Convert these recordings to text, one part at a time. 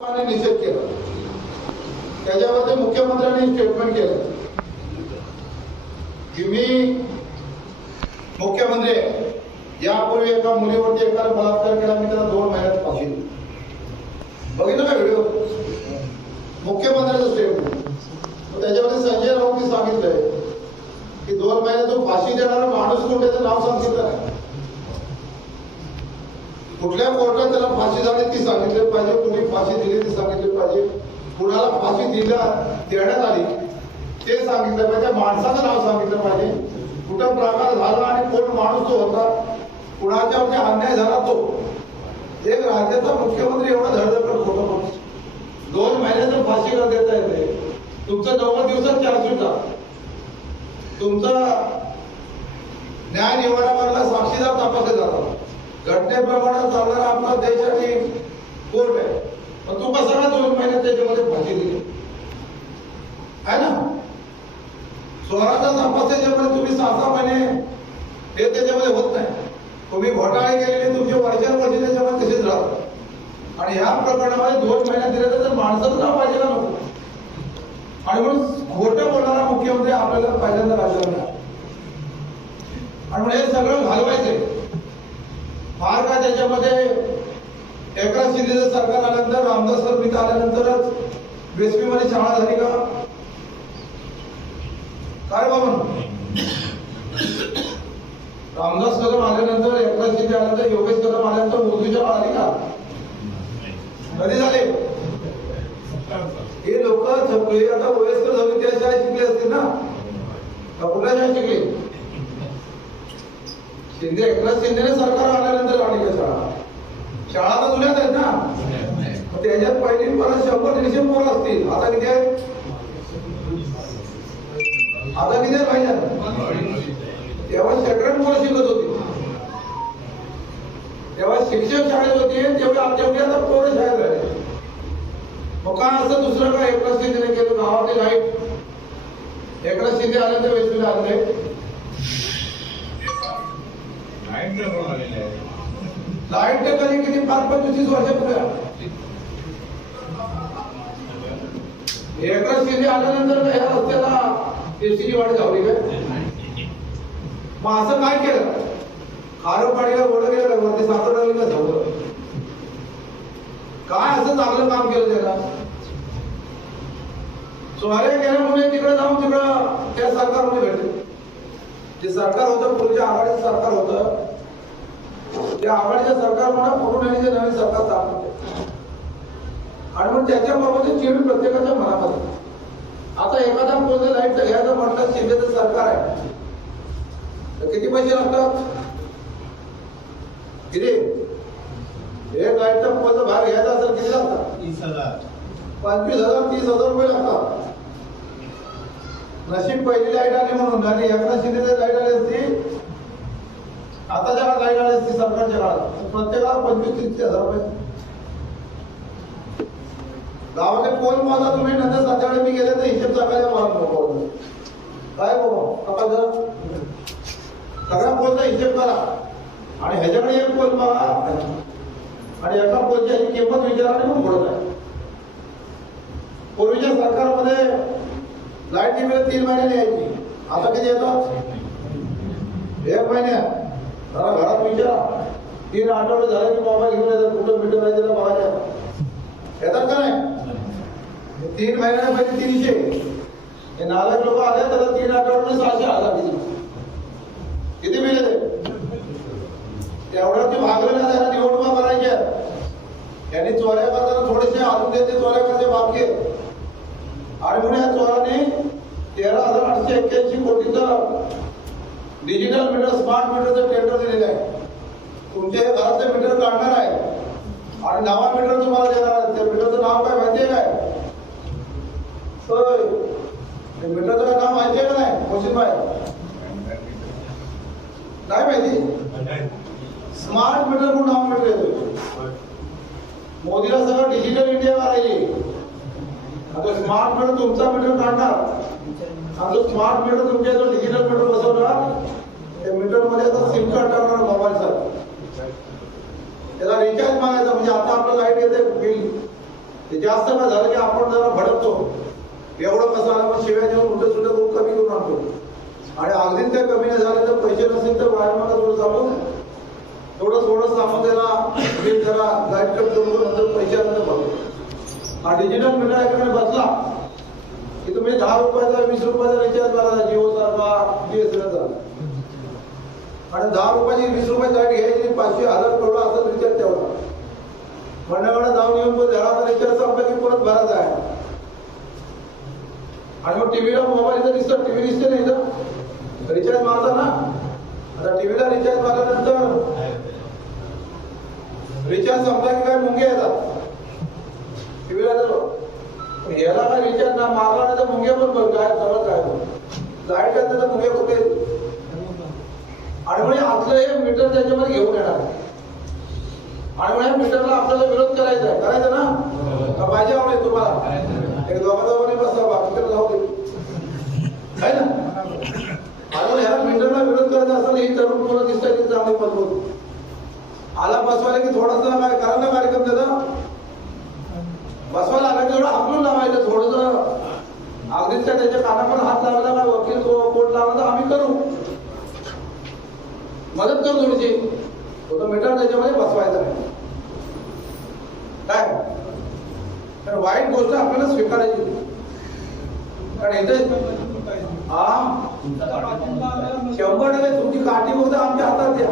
निषेध केला। त्याच्यामध्ये मुख्यमंत्र्यांनी स्टेटमेंट केलं की मी मुख्यमंत्री यापूर्वी एका मुलीवरती एकाला बलात्कार केला, मी त्याला 2 महिन्यात फाशी दिली। बघितलं का व्हिडिओ? मुख्यमंत्र्यांचं स्टेटमेंट। त्याच्यामध्ये संजय राऊतनी सांगितलंय की 2 महिन्यात तो फाशी देणारा माणूस कोण, त्याचं नाव सांगितलं नाही। कुठल्या कोर्टात त्याला फाशी झाली ती सांगितली पाहिजे, कुणी फाशी दिली ती सांगितली पाहिजे, कुणाला फाशी देण्यात आली ते सांगितलं पाहिजे, माणसाचं नाव सांगितलं पाहिजे, कुठं प्रकार झाला आणि कोण माणूस तो होता, कुणाच्यावरती अन्याय झाला तो। एक राज्याचा मुख्यमंत्री एवढा धडधड खोटं बोलतो। 2 महिन्याचं फाशी का देता येते? तुमचं 90 दिवसात चार्जशीट झालं, तुमचा न्याय निवाड्यावरला साक्षीदार तपासला जातो, घटनेप्रमाणे चालणारा आपला देश आणि कोर्ट आहे, पण तू कसा का 2 महिन्यात त्याच्यामध्ये फाशी दिली आहे ना? स्वराचा तपास त्याच्यामध्ये तुम्ही 6-6 महिने हे त्याच्यामध्ये होत नाही। तुम्ही घोटाळे केलेले तुमचे वर्षानुवर्षे त्याच्यामध्ये तसेच राहतात आणि ह्या प्रकरणामध्ये 2 महिन्यात दिले तर माणसाचं नाव पाहिजे का नको? आणि म्हणून खोटं बोलणारा मुख्यमंत्री आपल्याला पहिल्यांदा राज्याला नाही, आणि म्हणून हे सगळं घालवायचे फार का त्याच्यामध्ये एकनाथ शिंदेचं सरकार आल्यानंतर, रामदास कदम आल्यानंतरच बेसबी मध्ये शाळा झाली का काय बाबा? रामदास कदम आल्यानंतर, एकनाथ शिंदे आल्यानंतर, योगेश कदम आल्यानंतर उर्दू शाळा आली का? कधी झाले? हे लोक सगळे आता वयस्कर झाली त्या शाळेत शिकले असतील ना, कुठल्या शाळेत शिकले? शिंदे, एकनाथ शिंदेने सरकार आल्यानंतर आली का शाळा? शाळा तर जुन्याच आहेत ना, त्याच्यात पहिली परत 100-150 पोरं असतील। आता किती आहेत? आता किती पाहिजे? तेव्हा सेकंड पोरं शिकत होती, तेव्हा शिक्षक शाळेत होते, तेवढे आता पोरं शाळेत झाले। मग काय असं दुसरं काय एकनाथ शिंदेने केलं? गावातली लाईट एकनाथ शिंदे आल्यानंतर वेसबीला आणले, लाईट तर कधी किती 5-25 वर्षापूर्वी एकनाथ शिंदे आल्यानंतर ह्या रस्त्याला एसीची वाढ झाली काय? मग असं काय केलं? खारोपाडीला ओढ गेलं, वरती सातोडाला झालं, काय असं चांगलं काम केलं त्याला? चोऱ्या केल्यामुळे तिकडे जाऊन तिकडं त्या सरकारमध्ये भेटले। जे सरकार होतं, पूर्वीच्या आघाडीचं सरकार होतं, त्या आघाडीच्या सरकारमुळे फोडून आणि जे नवीन सरकार स्थापन केलं, आणि मग त्याच्याबाबत चिड प्रत्येकाच्या मनामध्ये। आता एखादा कोणतं लाईट घ्यायचं म्हटलं, शिंदेचं सरकार आहे तर किती पैसे लागतात? किती? एक लाईटचा पोलचा भाग घ्यायचा असेल किती लागतात? 30,000, 25,000, 30,000 रुपये लागतात। नशीब पहिली लाईट आली म्हणून, आणि एकनाथ शिंदेची लाईट आली असती, आताच्या काळात लाईट आली असती सरकारच्या काळात, प्रत्येकाला 25-30,000 रुपये। गावाचे पोल मोजा तुम्ही, नंतर संध्याकाळी मी गेले तर हिशेब टाकायला मला काय बाबा सगळ्या पोलचा हिशेब करा, आणि ह्याच्याकडे एक पोल बघा आणि एका पोलची किंमत विचाराने मग पुढत आहे। पूर्वीच्या सरकारमध्ये लाईटची बिल 3 महिन्याने यायची, आता किती येतात? 1 महिन्यात। जरा घरात विचारा, 3 आठवडे झाले की मोबाईल घेऊन येतात, कुठं मीटर आहे त्याला बघायला येतात का नाही? 3 महिन्याने पाहिजे 300। हे नालायक लोक आले त्याला 3 आठवड्याने 600,000 किती बिल येते? तेवढ्याची भागलेला त्याला निवडणुका करायच्या, यांनी चोऱ्या करताना थोडेसे अजून त्यांचे चोऱ्या करते बाकी आहेत, आणि म्हणून या चोरांनी 13,881 कोटीचा डिजिटल मीटर, स्मार्ट मीटरचं टेंडर दिलेलं आहे। तुमचे हे घरातले मीटर काढणार आहे आणि नवा मीटर तुम्हाला देणार आहे। त्या मीटरचं नाव काय माहितीये काय? मीटरचं नाव माहितीये का नाही? क्वेश्चन नाही माहिती? स्मार्ट मीटर म्हणून नाव मीटर येतो। मोदीला सगळं डिजिटल इंडिया करायची, आता स्मार्ट मीटर तुमचा मीटर काढणार, आणि स्मार्ट मीटर तुमच्या जो डिजिटल मीटर बसवणार, त्या मीटर मध्ये आता सिम कार्ड टाकणार मोबाईलचा, त्याला रिचार्ज मागायचा, म्हणजे आता आपलं लाईट येते बिल ते जास्त काय झालं की आपण जरा भडकतो, एवढं कसं आलं मग शिव्या देऊन उलट सुद्धा खूप कमी करून आणतो आणि अगदीच काही कमी नाही झालं तर पैसे नसेल तर बाहेर मला थोडं चालू थोडं सामान त्याला जरा गाईड कट करून नंतर पैशानंतर भरतो. हा डिजिटल मीडिया एकाकडे बसला की तुम्ही 10 रुपयाचा 20 रुपयाचा रिचार्ज करा जिओ सारखा बीएसएनएलचा आणि 10 रुपयाची 20 रुपये गाईड घ्यायची 500,000 तेवढा असं रिचार्ज तेवढा म्हणण्याकडे जाऊन येऊन घराचा रिचार्ज संपला की परत भरायचा आहे. आणि मग टीव्हीला मोबाईल दिसतं, टीव्ही दिसते नाही तर रिचार्ज मारता ना. आता टीव्हीला रिचार्ज मारल्यानंतर रिचार्ज संपला की काय मुंगे येतात टीव्हीला तर याला काय रिचार्ज ना मारला नाही तर मुंगे पण काय सगळं काय लाईट तर मुंगे होते. आणि म्हणजे आपलं हे मीटर त्याच्यामध्ये घेऊन येणार आणि म्हणजे मीटरला आपल्याला विरोध करायचा आहे, करायचा ना पाहिजे आवडेल तुम्हाला एक दोघांनी बसा बाकी तर जाऊ दे आहे ना. आणि ह्याला मीटरला विरोध करायचा असेल ही तरुण मुलं दिसतात ती चांगली मजबूत आला बसवायला की थोडासा काय करा ना कार्यक्रम त्याचा बसवायला आला की थोडं हाकलून लावायचं थोडंसं अगदीच काय त्याच्या कानावर हात लावला काय वकील कोर्ट लावला तर आम्ही करू मदत करू थोडीशी तो मीटर त्याच्यामध्ये बसवायचा नाही काय. तर वाईट गोष्ट आपल्याला स्वीकारायची कारण इथे 100% तुमची काठी फक्त आमच्या हातात द्या.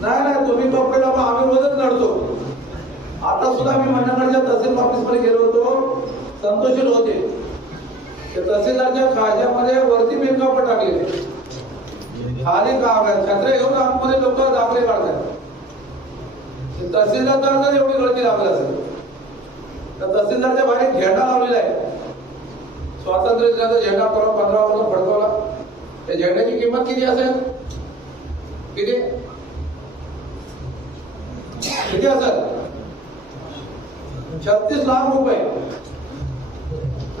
नाही तुम्ही कपडे लावा आम्ही रोजच लढतो. आता सुद्धा मी मंडळाच्या तहसील ऑफिस मध्ये गेलो होतो, संतोषी होते त्या तहसीलदारच्या खाज्यामध्ये वरती मेन कापड टाकलेले खाली छत्र्या घेऊन आतमध्ये लोक दाखले काढतात. तहसीलदार एवढी गर्दी लागली असेल तर तहसीलदारच्या बाहेर झेंडा लावलेला आहे. स्वातंत्र्य दिनाचा झेंडा परत 15 वर्ष फडकवला. त्या झेंड्याची किंमत किती असेल किती किती असेल 36 लाख रुपये.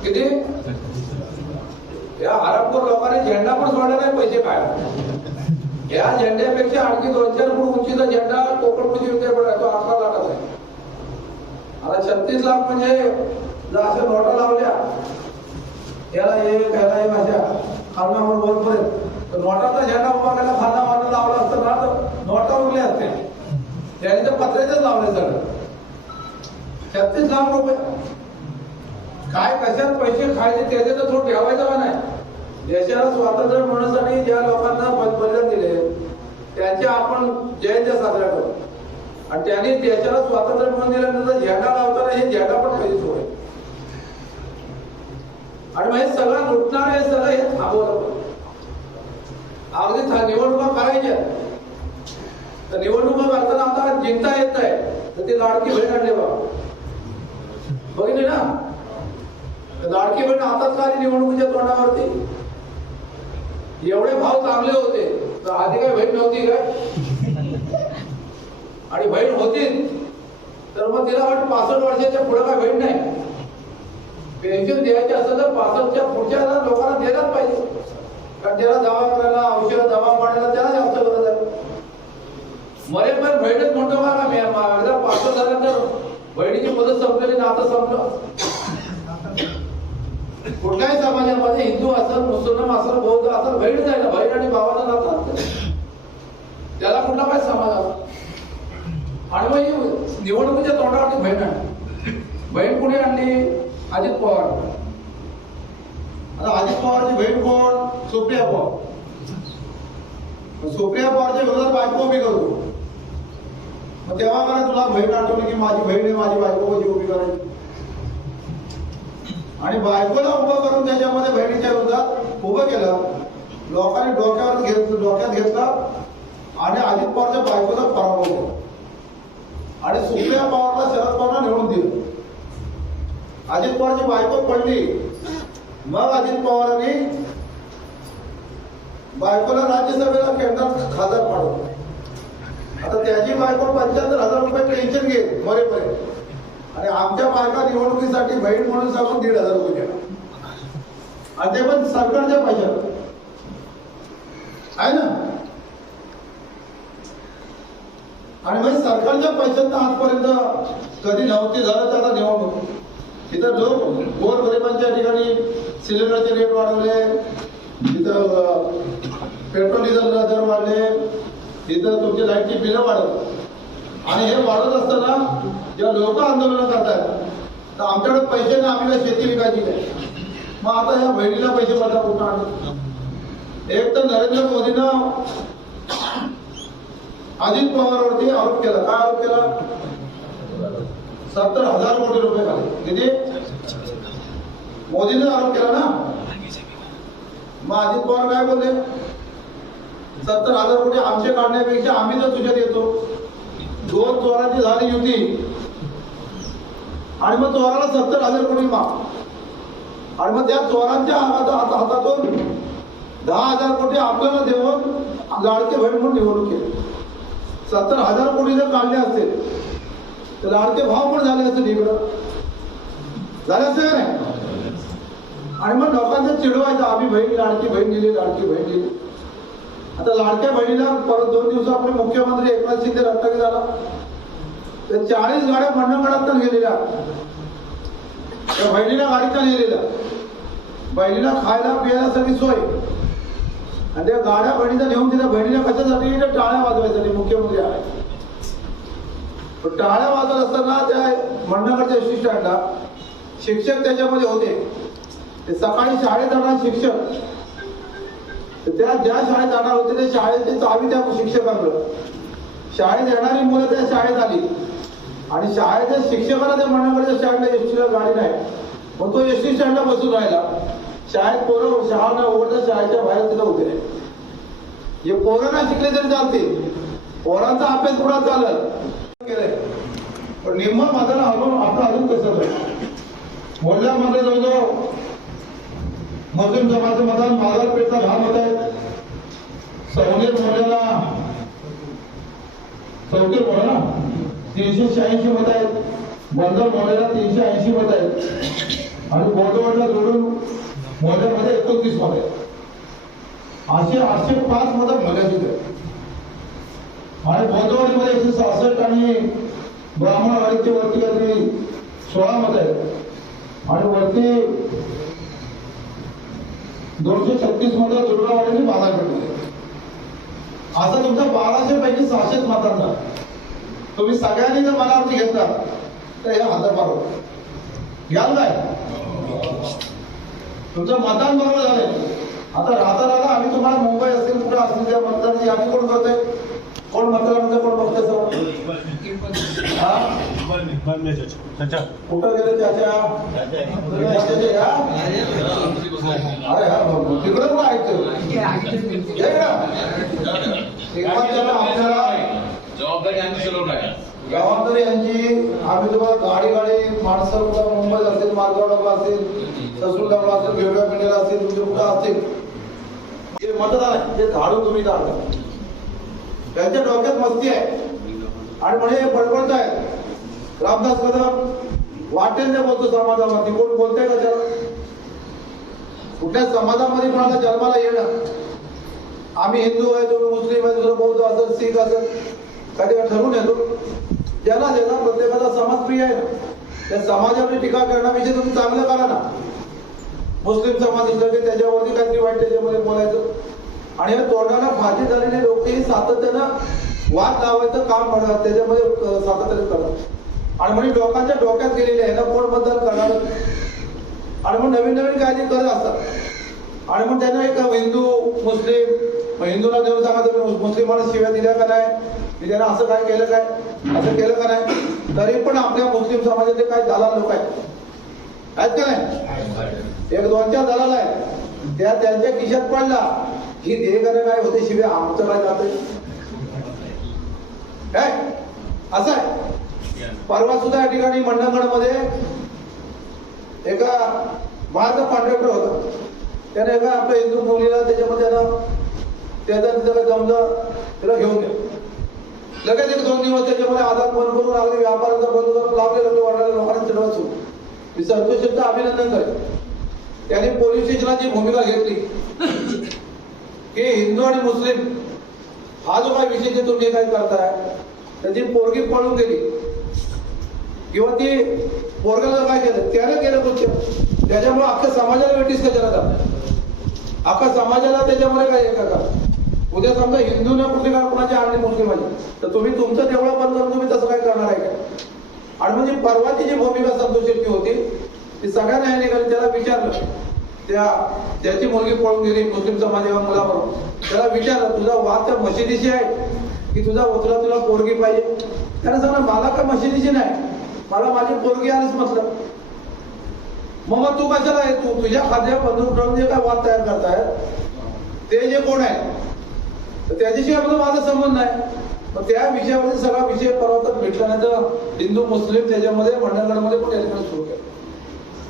किती या हरपपूर लोकांनी झेंडा पण सोडला नाही पैसे काय या झेंड्यापेक्षा आणखी 2-4 फूट उंचीचा झेंडा कोकणपती विद्यापीठ तो 11 लाखाचा आहे. आता 36 लाख म्हणजे जर अशा नोटा लावल्या याला हे माझ्या खालनावर वरपर्यंत नोटाचा झेंडा उभा करायला खालना वाटा लावला असतं ना तर नोटा उरल्या असते त्याने तर पत्र्याचेच लावले सगळं. 36 लाख रुपये काय कशात पैसे खायचे त्याचे तर थोडं ठेवायचं का नाही. देशाला स्वातंत्र्य मिळवण्यासाठी ज्या लोकांना बलिदान दिले त्यांचे आपण जयंत्या साजऱ्या करू आणि त्यांनी देशाला स्वातंत्र्य मिळवून दिल्यानंतर झेंडा लावताना हे झेंडा पण पाहिजे सोय आणि मग सगळं लुटणार हे सगळं हे थांबवलं. अगदी निवडणुका करायच्या तर निवडणुका करताना आता जिंकता येत नाही तर ती लाडकी बहीण आणली बाबा बघितली ना. लाडकी बहीण आताच का निवडणुकीच्या तोंडावरती एवढे भाव चांगले होते तर आधी काय बहीण नव्हती काय आणि बहीण होती तर मग तिला वाट 65 वर्षाच्या पुढे काय बहीण नाही. पेन्शन द्यायची असेल तर 65च्या पुढच्या लोकांना द्यायलाच पाहिजे कारण त्याला दवा करायला औषध दवा पाडायला त्याला जास्त गरज आहे. मरे पण बहीणच म्हणतो का मी एकदा 65 झाल्यानंतर बहिणीची मदत संपलेली नातं संपलं. कुठल्याही समाजामध्ये हिंदू असेल मुसलमान असेल बौद्ध असेल बहीण जायला बहीण आणि भावाला नातं त्याला कुठला काय समाज आला. आणि मग निवडणुकीच्या तोंडावरती बहीण आणली. बहीण कुणी आणली अजित पवार. आता अजित पवारची बहीण कोण सुप्रिया पवार. सुप्रिया पवारच्या विरोधात बायको उभी करतो. मग तेव्हा मला तुला बहीण आठवली की माझी बहीण आहे माझी बायको कशी उभी करायची आणि बायकोला उभं करून त्याच्यामध्ये बहिणीच्या विरोधात उभं केलं. लोकांनी डोक्यात घेतला आणि अजित पवारच्या बायकोचा पराभव केला आणि सुप्रिया पवारला शरद पवारला निवडून दिलं. अजित पवारची बायको पडली. मग अजित पवारांनी बायकोला राज्यसभेला केंद्रात खासदार पाडवलं. आता त्याची बायको 75,000 रुपये पेन्शन घेत मरेपर्यंत आणि आमच्या बायका निवडणुकीसाठी बहीण म्हणून सांगून 1,500 रुपये द्या आणि ते पण सरकारच्या पैशात आहे ना. आणि म्हणजे सरकारच्या पैशांना आजपर्यंत कधी नव्हती झालं तर आता निवडणूक इथं लोक गोरगरिबांच्या ठिकाणी सिलेंडरचे रेट वाढवले, इथं पेट्रोल डिझेल दर वाढले, इथं तुमची लाईटची बिलं वाढत आणि हे वाढत असताना जेव्हा लोक आंदोलन करतात तर आमच्याकडे पैसे ना, आम्ही शेती विकायची काय, मग आता ह्या बहिणीला पैसे मला कुठं आणले? एक तर नरेंद्र मोदीनं अजित पवारवरती आरोप केला. काय आरोप केला? 70,000 कोटी रुपये खाले. किती? मोदीने आरोप केला ना. मग अजित पवार काय बोलले? 70,000 कोटी आमचे काढण्यापेक्षा आम्ही जर तुझ्यात येतो. 2 चोरांची झाली युती आणि मग चोराला 70,000 कोटी माग आणि मग त्या चोरांच्या हातातून 10,000 कोटी आपल्याला देऊन लाडके बहीण म्हणून निवडणूक केली. 70,000 कोटी जर काढले असतील तर लाडके भाव पण झाले असतील, इकडं झाले असते का नाही? आणि मग लोकांचं चिडवायचं, आम्ही बहीण लाडकी बहीण दिली, लाडकी बहीण दिली. आता लाडक्या बहिणीला परत 2 दिवसापूर्वी मुख्यमंत्री एकनाथ शिंदे रत्नागिरी झाला तर 40 गाड्या मंडळगडात गेलेल्या, त्या बहिणीला गाडीचा नेलेल्या, बहिणीला खायला पियाला सगळी सोय आणि त्या गाड्या बहिणीचा नेऊन दिल्या. बहिणीला कशासाठी? टाळ्या वाजवायसाठी मुख्यमंत्री आहे. पण टाळ्या वाजवत असताना त्या मंडळगडच्या एसटी स्टँडला शिक्षक त्याच्यामध्ये होते. ते सकाळी शाळेत जाणार शिक्षक, त्या ज्या शाळेत जाणार होते त्या शाळेची चावी त्या शिक्षकांकडे. शाळेत येणारी मुलं त्या शाळेत आली आणि शाळेच्या शिक्षकाला त्या मंडळगडच्या स्टँडला एसटीला गाडी नाही, मग तो एसटी स्टँडला बसून राहिला. शाळेत पोरं शाळा न उघडता शाळेच्या बाहेर तिथं उभे आहे. हे पोरं ना शिकले तरी चालते, पोरांचा अभ्यास पुढा चालत केलाय. पण निम्म माझा आपलं अजून कसं बोलल्यामध्ये जवळजवळ मुस्लिम समाजाचं मतदान बाजारपेठचा 10 मत आहेत. सवनेर मोहल्ल्याला चौकीर मोहल्ला 386 मत आहेत. बंदर मोहल्ल्याला 380 मत आहेत आणि बोर्डवाडला जोडून मोहल्ल्यामध्ये 39 मत आहेत. असे 805 मत मोहल्ल्याची आणि बोर्डवाडीमध्ये 166 आणि ब्राह्मणवाडीचे वरती काहीतरी 16 मत आहेत आणि वरती 236 मत दुर्गावाडीने बाजारपेठ. असं तुमचा 1200 पैकी 600 मतांचा तुम्ही सगळ्यांनी जर मनावरती घेतला तर हे हातभार होत घ्याल काय? तुमचं मतदान बरोबर झालंय. आता राहता राहता आम्ही तुम्हाला मुंबई असेल कुठे असतील त्या मतदानाची यादी कोण करतोय? कोण मतदानाचं कोण बघतोय? सर कुठं गेले त्याच्या? अरे हा तिकडं पण ऐकतो जबाबदारी यांची. आम्ही तुम्हाला गाडी माणसं कुठं मुंबईत असेल, मार्गावला असेल, ससूरला असेल, वेगळ्या पिंडीला असेल, तुमचे कुठं असतील हे मतदान आहे ते झाडून तुम्ही काढता. त्यांच्या डोक्यात मस्ती आहे आणि म्हणजे बडबडत आहे. रामदास कदम वाटेल ते बोलतो समाजामध्ये. कोण बोलतंय का त्याला? कुठल्या समाजामध्ये कोणाला जन्माला येणं, आम्ही हिंदू आहे, तुम्ही मुस्लिम आहे, दुसरं बौद्ध असेल, शीख असेल, कधी ठरवून येतो. ज्याला ज्याला प्रत्येकाचा समाज प्रिय आहे ना, त्या समाजावर टीका करण्यापेक्षा तुम्ही चांगलं करा ना. मुस्लिम समाज असलं की त्याच्यावरती काहीतरी वाईट त्याच्यामध्ये बोलायचं आणि तोंडाला फाशी झालेले लोकही सातत्यानं वाद लावायचं काम करतात, त्याच्यामध्ये सातत्याने करतात आणि म्हणजे लोकांच्या डोक्यात गेलेले आहे ना कोण मतदान करणार आणि मग नवीन नवीन काहीतरी करत असतात आणि मग त्यांना एक हिंदू मुस्लिम, हिंदूला देऊन सांगा तुम्ही मुस्लिमांना शिव्या दिल्या का नाही, त्यानं असं काय केलं काय, असं केलं का नाही. तरी पण आपल्या मुस्लिम समाजाचे काही दलाल लोक आहेत का नाही? 1-2 दलाल आहेत, त्या त्यांच्या खिशात पडला ही देहकडे काय होते शिव्या आमचं काय जात काय असं आहे. परवा सुद्धा या ठिकाणी मंडणगडमध्ये एका बाहेरचा कॉन्ट्रॅक्टर होता, त्याने एका आपल्या हिंदू मुलीला त्याच्यामध्ये त्याचं काय जमलं त्याला घेऊन गेलं. लगेच 1-2 दिवस त्याच्यामध्ये आधार बंद करून लागले, व्यापाराचा बंद करून लावले, लागले वाढायला लोकांना चिडवत सुरू. मी संतोषचं अभिनंदन करेन. त्यांनी पोलीस स्टेशनची भूमिका घेतली की हिंदू आणि मुस्लिम हा जो काही विषय तुम्ही काय करताय त्याची पोरगी पळून गेली किंवा ती पोरगाला काय केलं त्याने केलं कृत्य, त्याच्यामुळे अख्ख्या समाजाला वेटीस कशाला जात, अख्ख्या समाजाला त्याच्यामुळे काय आहे का? उद्या समजा हिंदूने कुठली काय कोणाची आणली मुस्लिमाची, तर तुम्ही तुमचं तेवढं बंद करून तुम्ही तसं काय करणार आहे का? आणि म्हणजे परवाची जी भूमिका संतोष शेट्टी होती ती सगळ्या न्याय निघाली. त्याला विचारलं, त्याची मुलगी पळून गेली मुस्लिम समाजाच्या मुलाबरोबर, त्याला विचारलं तुझा वाद त्या मशिदीशी आहे की तुला पोरगी पाहिजे? त्याने सांगितलं मला का मशिदीची नाही, मला माझी पोरगी आलीच म्हटलं. मग तू कशाला आहे, तू तुझ्या खाद्या बंदूक ठेवून जे काय वाद तयार करताय ते जे कोण आहे तर त्याच्याशी माझा संबंध नाही. मग त्या विषयामध्ये सगळा विषय परवा भेटला नाही तर हिंदू मुस्लिम त्याच्यामध्ये मंडळगडमध्ये पण याच्याकडे सुरू केलं.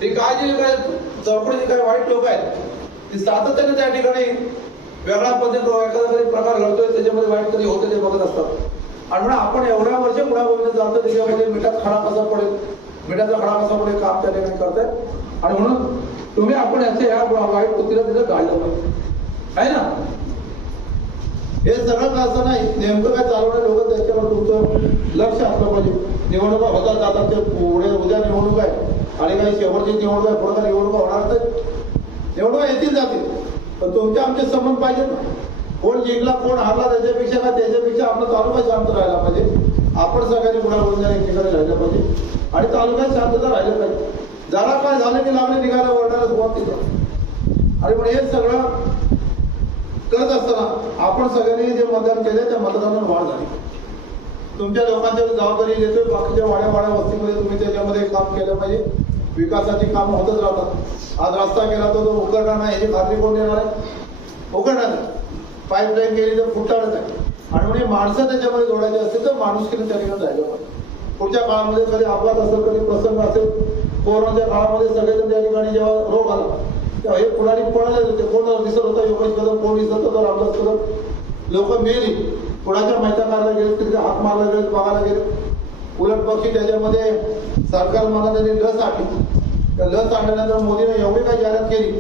ते काय जे काय चौकडी काय वाईट लोक आहेत ते सातत्याने त्या ठिकाणी वेगळ्या पद्धतीने एखादा प्रकार घडतोय त्याच्यामध्ये वाईट कधी होतं ते बघत असतात. आणि म्हणून आपण एवढ्या वर्ष पुढे बघितलं जातं त्याच्यामध्ये मिठाचा खडा कसा पडेल, मिठाचा खडा कसा पडेल काम त्या ठिकाणी करताय. आणि म्हणून तुम्ही आपण याच्या ह्या वाईट कृतीला तिथं काढलं पाहिजे आहे ना. हे सगळं असं नाही नेमकं काय चालवणारे लोक त्याच्यावर तुमचं लक्ष असलं पाहिजे. निवडणुका होतात जातात ते पुढे उद्या निवडणूक आहे आणि काही शेवटची निवडणूक आहे, पुढे निवडणुका होणार तर निवडणुका येतील जातील, पण तुमचे आमचे संबंध पाहिजेत ना. कोण जिंकला कोण हारला त्याच्यापेक्षा काय त्याच्यापेक्षा आपला तालुका शांत राहायला पाहिजे. आपण सगळ्यांनी पुढे बोलून एक ठिकाणी राहिलं पाहिजे आणि तालुक्यात शांतता राहिलं पाहिजे. जरा काय झालं की लागले निघायला ओरडायला सुरुवात तिथं. आणि म्हणजे हे सगळं करत असताना आपण सगळ्यांनी जे मतदान केले त्या मतदानात वाढ झाली. तुमच्या लोकांच्या जबाबदारी घेतोय, बाकीच्या वाड्या वस्तीमध्ये तुम्ही त्याच्यामध्ये काम केलं पाहिजे. विकासाची कामं होतच राहतात. आज रस्ता केला तो उघडणार नाही याची खात्री कोण देणार आहे? उघडणार नाही. पाईपलाईन केली तर फुटाळच आहे. आणि म्हणजे माणसं त्याच्यामध्ये जोडायची असतील तर माणुसकीने त्या ठिकाणी जायला पाहिजे. पुढच्या काळामध्ये कधी अपघात असेल, कधी प्रसंग असेल, कोरोनाच्या काळामध्ये सगळेजण त्या ठिकाणी जेव्हा रोग आला तेव्हा हे पुढारी पळाले होते. कोण दिसत होता योगेश कदम, कोण दिसत होता रामदास कदम. लोक मेली, कुणाच्या माहिती मारायला गेले, तिथे हात मारायला गेले, बघायला गेले. उलट पक्षी त्याच्यामध्ये सरकार मला त्यांनी लस आणली. त्या लस आणल्यानंतर मोदीने एवढी काही जाहिरात केली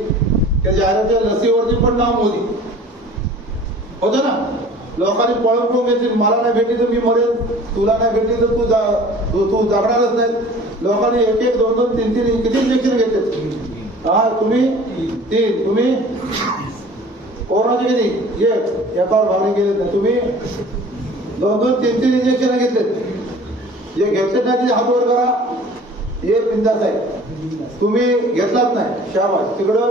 त्या जाहिरातीच्या लसीवरती पण नाव मोदी होतं ना. लोकांनी पळून पळून घेतली, मला नाही भेटली तर मी मरेल, तुला नाही भेटली तर तू जगणारच नाही. लोकांनी एक एक दोन दोन तीन तीन किती इंजेक्शन घेतले. हा तुम्ही तीन, तुम्ही कोरोनाचे किती एक एकावर भागणे गेले नाही. तुम्ही दोन दोन तीन तीन इंजेक्शन घेतले. जे घेतले नाही ते हात वर करा, हे बिंदास आहे. तुम्ही घेतलाच नाही शाबास. तिकडं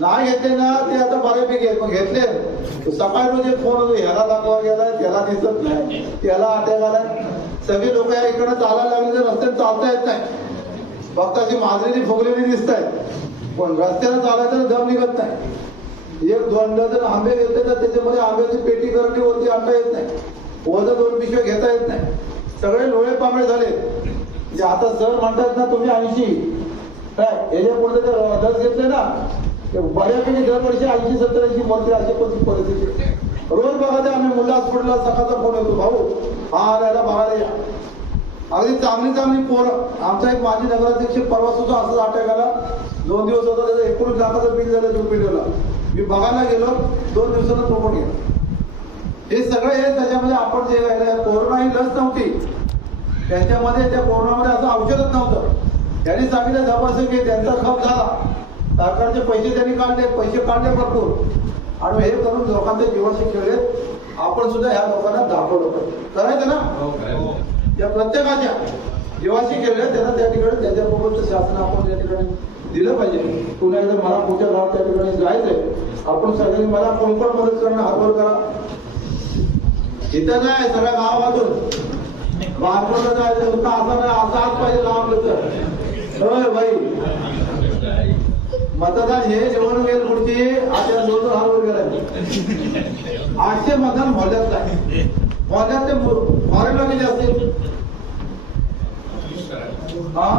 नाही घेतले ना ते आता बऱ्यापैकी आहेत, पण घेतले. सकाळी रोज एक फोन होतो, ह्याला दाखवा गेलाय, त्याला दिसत नाही, त्याला अटॅक आलाय. सगळी लोक या इकडे चालायला लागले तर रस्त्यात चालता येत नाही. फक्त अशी माजलेली फुगलेली दिसत आहेत, पण रस्त्याला चालायचं दम निघत नाही. एक दोन डझन आंबे घेतले तर त्याच्यामध्ये आंब्याची पेटी करणे वरती आणता येत नाही, वजन दोन पिशव्या घेता येत नाही. सगळे लोळे पांबळे झाले. म्हणजे आता सर म्हणतात ना तुम्ही 80 काय याच्या पुढे लस घेतले ना बऱ्यापैकी दरवर्षी 80-70 मरते. अशी परिस्थिती रोज बघा. आम्ही मुलं हॉस्पिटलला सकाळचा फोन येतो, भाऊ हा आल्याला बघायला या. अगदी चांगली पोरं. आमचा एक माजी नगराध्यक्ष परवा सुद्धा असं अटॅक आला. 2 दिवस होता, त्याचं 19 लाखाचं बिल झालं ज्युपिटरला. मी बघायला गेलो, 2 दिवसानं तो पण गेला. हे सगळं हे त्याच्यामध्ये आपण जे कोरोना ही लस नव्हती, त्याच्यामध्ये त्या कोरोनामध्ये असं औषधच नव्हतं. त्यांनी सांगितलं जबरदस्त की त्यांचा खप झाला, सरकारचे पैसे त्यांनी काढले, पैसे काढले भरपूर आणि हे करून लोकांच्या जीवाशी खेळले. आपण सुद्धा ह्या लोकांना दाखवलं पाहिजे. करायचं ना, या प्रत्येकाच्या जीवाशी खेळले त्यांना त्या ठिकाणी त्याच्याबरोबरचं शासन आपण त्या ठिकाणी दिलं पाहिजे. पुन्हा एकदा मला पुढच्या गावात त्या ठिकाणी जायचंय. आपण सगळ्यांनी मला कोण कोण मदत करणं हातवर करा. इथं नाही सगळ्या गावातून महाराष्ट्राला जायचं होतं, असं नाही असं आज पाहिजे गावाकडचं. होय भाई मतदान हे निवडणूक येईल पुढची. आता 2 हातवर गेला 800 मतदान भरल्यात नाही. भरल्यात ते फॉरेनला किती असतील? हा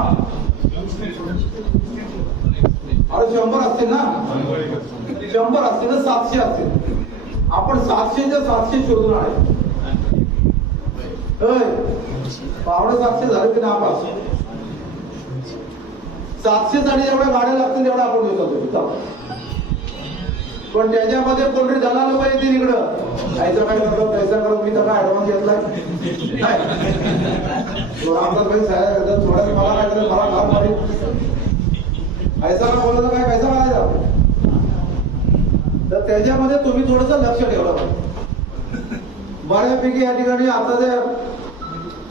अरे 100 असतील ना, 100 असतील ना, 700 असतील. आपण 700च्या 700 शोधून आहे. पावणे 700 झाले की नापास. 700 साठी जेवढ्या गाड्या लागतील तेवढ्या आपण देतो. पण त्याच्यामध्ये कोणतरी झाला लोक येतील इकडं ऐसा काय करतो पैसा करत मी त्याला ऍडव्हान्स घेतलाय रामदास भाई साहेब थोड्यात मला काय करत मला काम पाहिजे ऐसा का बोललं तर काय पैसा करायचा तर त्याच्यामध्ये तुम्ही थोडस लक्ष ठेवलं पाहिजे. बऱ्यापैकी या ठिकाणी आता जे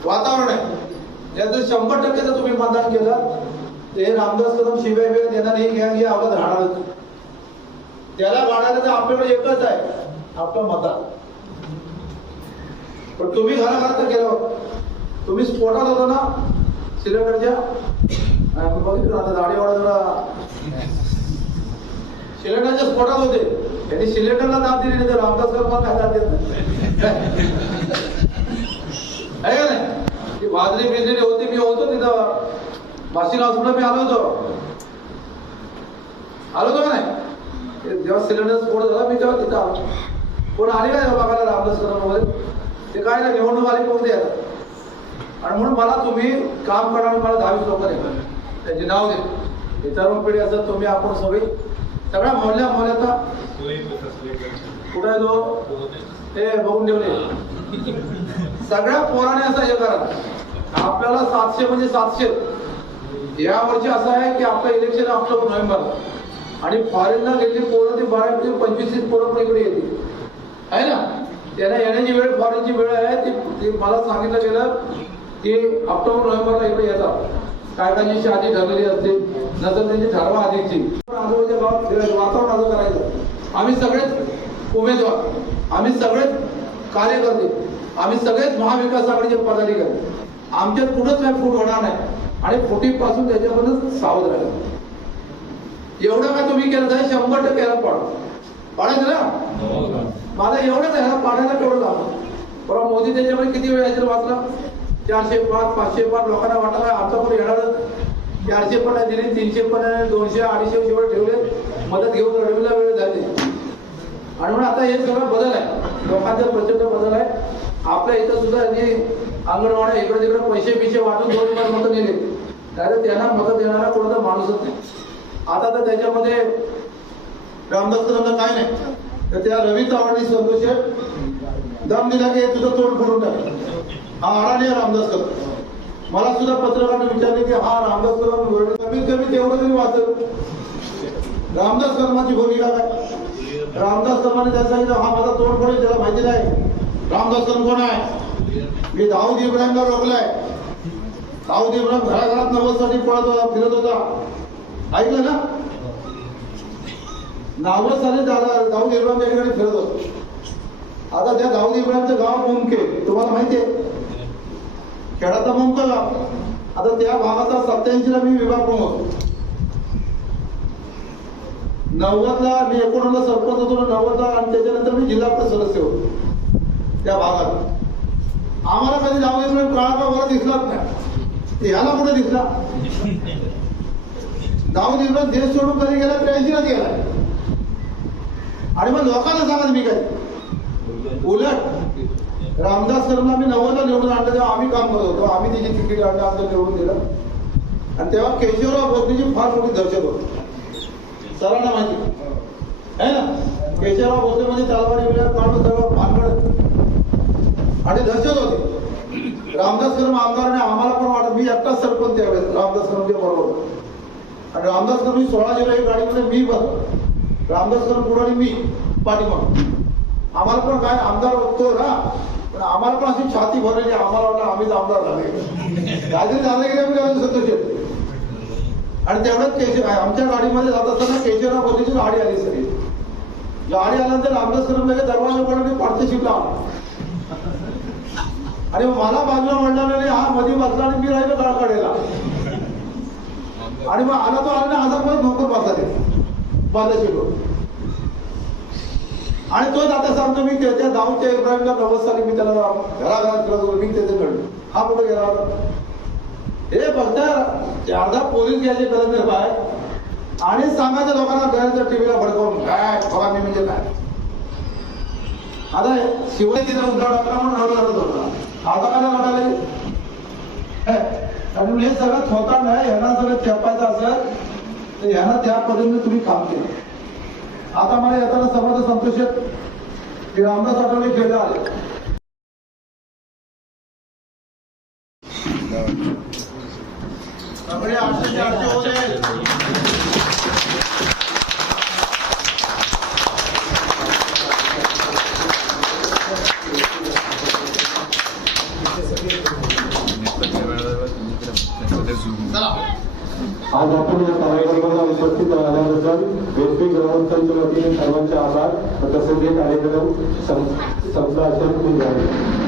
वातावरण आहे याचं 100% जर तुम्ही मतदान केलं ते रामदास कदम शिवाय वेळ देणार ही गँग ही आवडत राहणारच. त्याला गाडायला तर आपल्याकडे एकच आहे आपलं मतदान. पण तुम्ही घराघरात केलं तुम्ही स्फोटात होता ना सिलेंडरच्या बघितलं आता दाढीवाडा जरा सिलेंडरच्या स्फोटात होते त्यांनी सिलेंडरला दाब दिली नाही तर रामदास कदम काय दाब देत नाही का नाही. ती वाजली बिजलेली होती मी होतो तिथं वाशिम हॉस्पिटल मी आलो होतो का नाही जेव्हा सिलेंडर स्फोट झाला मी तेव्हा तिथं आलो. कोण आले काय बघायला रामदास कदम वगैरे ते काय नाही निवडणूक आली कोणते येतात आणि म्हणून मला तुम्ही काम करणार मला 10-20 लोक नाही त्यांचे नाव दे तरुण पिढी असत तुम्ही आपण सगळ्या मोहल्ल्यात कुठे आहे तो हे बघून ठेवले सगळ्या पोराने असं हे करा आपल्याला 700 म्हणजे 700 या वर्षी असं आहे की आपलं इलेक्शन ऑक्टोबर नोव्हेंबर आणि फॉरेनला गेलेली पोरं ती 12-25 पोरं पण इकडे येतील आहे ना. त्यांना येण्याची वेळ फॉरेनची वेळ आहे ती मला सांगितलं गेलं की ऑक्टोबर नोव्हेंबरला इकडे येतात. काय कायची शादी ठरलेली असते नंतर त्यांची ठरवा आधीची आजूबाजूच्या गावात फिरायचं वातावरण असं करायचं. आम्ही सगळेच उमेदवार आम्ही सगळेच कार्यकर्ते आम्ही सगळेच महाविकास आघाडीचे पदाधिकारी आमच्यात कुठंच काय फूट होणार नाही आणि फुटीपासून त्याच्यामधून सावध राहिलं. एवढं काय तुम्ही केलं तर 100% याला पाडायचं ना. मला एवढंच ह्याला पाडायला तेवढं लागलं. बरोबर मोदी त्याच्यामध्ये किती वेळ यायचं वाचला 405 505 लोकांना वाटलं आमचा कोणी येणारच 400 पण दिली 300 पण 200 250 जेवढे ठेवले मदत घेऊन रडवीला वेळ झाली आणि म्हणून आता हे सगळं बदल आहे लोकांचा प्रचंड बदल आहे. आपल्या इथं सुद्धा यांनी अंगणवाड्या इकडे तिकडे पैसे वाटून 2 मतं नेले त्याला त्यांना मतं देणारा कोणाचा माणूसच नाही. आता तर त्याच्यामध्ये रामदास कदमला काय नाही तर त्या रवी चव्हाणनी संतोष दम दिला की तुझं तोंड फोडून टाक हा आडाणी रामदास कदम. मला सुद्धा पत्रकारांनी विचारले की हा रामदास कदम कमीत कमी तेवढं तरी वाचल रामदास कदमाची भूमिका काय. रामदास कदमाने त्याला सांगितलं हा माझा तोंड फोडेल त्याला माहिती नाही रामदास कदम कोण आहे. मी दाऊद इब्राहिमला रोखलाय. दाऊद इब्राहिम घराघरात 90 साठी पळत होता फिरत होता ऐकलं ना 90 साली दाऊद इब्राहिम या ठिकाणी फिरत होतो. आता त्या दाऊद इब्राहिमचं गाव मुमके तुम्हाला माहितीये खेळाचा मुमका गाव. आता त्या भागाचा 87ला मी विभाग प्रमुख होतो. 90ला मी 89ला सरपंच होतो 90ला आणि त्याच्यानंतर मी जिल्हा परिषद सदस्य होतो त्या भागात. आम्हाला कधी दाऊद इब्राहिम काळा वर दिसलाच नाही. ह्याला कुठे दिसला दाऊद इब्राहिम देश सोडून कधी गेला 83ला गेला आणि मग लोकांना सांगा मी काय उलट रामदास कदमला मी 90ला निवडून आणलं तेव्हा आम्ही काम करत होतो. आम्ही त्याची तिकीट आणलं आमचं निवडून दिलं आणि तेव्हा केशवराव भोसलेची फार मोठी दहशत होती सर्वांना माहिती आहे ना. केशवराव भोसले म्हणजे तलवारी विलास पाडून सगळं भानगड आणि दहशत होती. रामदास कदम आमदाराने आम्हाला पण वाटत मी एकटाच सरपंच त्यावेळेस रामदास कदमच्या बरोबर आणि रामदास कदम 16 जुलै गाडीमध्ये मी बसलो रामदास कदम पुढे मी पाठीमाग. आम्हाला पण काय आमदार बघतो ना पण आम्हाला पण अशी छाती भरलेली आम्हाला वाटलं आम्हीच आमदार झाले काहीतरी झालं की आम्ही संतोष येतो आणि तेवढंच आमच्या गाडीमध्ये जात असताना केशवराव भोसलेची गाडी आली सगळी. गाडी आल्यानंतर रामदास कदम लगेच दरवाजा पडला पार्टनरशिपला आणि मला बाजूला म्हणला हा मध्ये बसला आणि मी राहिलो गळाकडेला आणि मग आला तो आला ना हजार नोकर बसला ते पार्टनरशिपवर आणि तोच आता सांगतो मी त्याच्या दाऊदच्या इब्राहिमला 90 साली मी त्याला घराघरात फिरत मी त्याच्याकडे हा कुठे गेला होता हे बघता 4-10 पोलीस घ्यायचे गरज नाही बाहेर आणि सांगायचं लोकांना गळ्याच्या टीव्हीला भडकवून काय बघा मी म्हणजे काय. आता शिवाय तिथं उद्धव ठाकरे म्हणून रडत होता आता काय वाटायला आणि हे सगळं थोता नाही ह्यांना सगळं चपायचं असेल तर ह्यांना त्या पद्धतीने तुम्ही काम केलं आता मला येताना समर्थ संतोष की रामदास आठवले खेळ आले. सगळे 800 होते. आज आपण या कार्यक्रमाला उपस्थित राहिल्याबद्दल वेस्टिंग ग्रामस्थांच्या वतीने सर्वांचे आभार. तसेच हे कार्यक्रम संपला असेल खूप झाले.